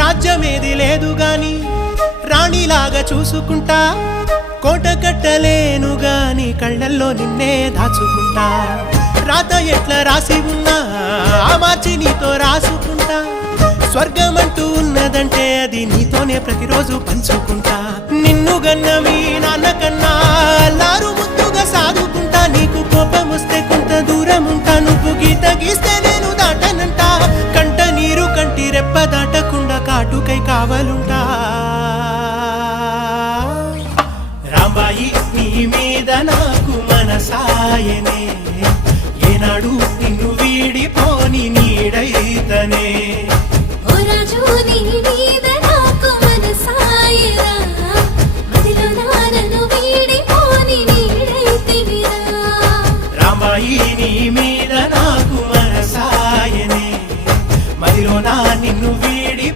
రాజ్యమేది లేదు గాని రాణిలాగా చూసుకుంటా, కోట కట్టలేను గాని కళ్ళల్లో నిన్నే దాచుకుంటా. రాత ఎట్లా రాసి ఉన్నా మార్చి నీతో రాసుకుంటా. స్వర్గమంటూ ఉన్నదంటే అది నీతోనే ప్రతిరోజు పంచుకుంటా. నిన్ను గన్న మీ నాన్న కన్నా అల్లారు ముద్దుగా సాదుకుంటా. నీకు కోపం వస్తే కొంత దూరం ఉంటా, నువ్వు గీత గీస్తే నేను దాటనంట. కంట నీరు కంటి రెప్ప దాటకుండా కాటుకై కావలుంటా. రాంబాయి నీ మీద నాకు మనసాయనే, ఏనాడు నిన్ను వీడిపోని నీడైతనే. ఓ రాజు నీ